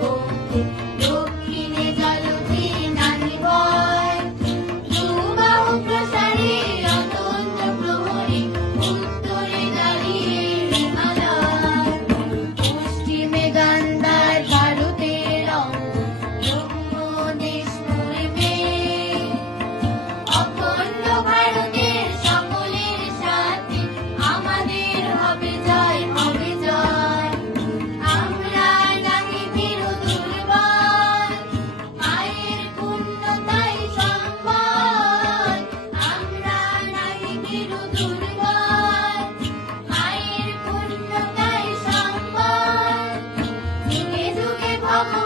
বন্ধু, দক্ষিণে জলধি নাহি ভয়। দুবাহু প্রসারী অতন্দ্র প্রহরী, উত্তরে দাঁড়িয়ে হিমালয়। পশ্চিমে গান্ধার, ভারতের অঙ্গ, ব্রহ্মদেশ মোর মেয়ে। অখণ্ড ভারতের সকলের সাথে আমাদের হবে জয়, হবে জয়। আমরা নাহি ভীরু দুর্বল, মায়ের পুণ্যতাই সম্বল। আমরা নাহি ভীরু দুর্বল, মায়ের পুণ্যতাই সম্বল। যুগে যুগে ভগবান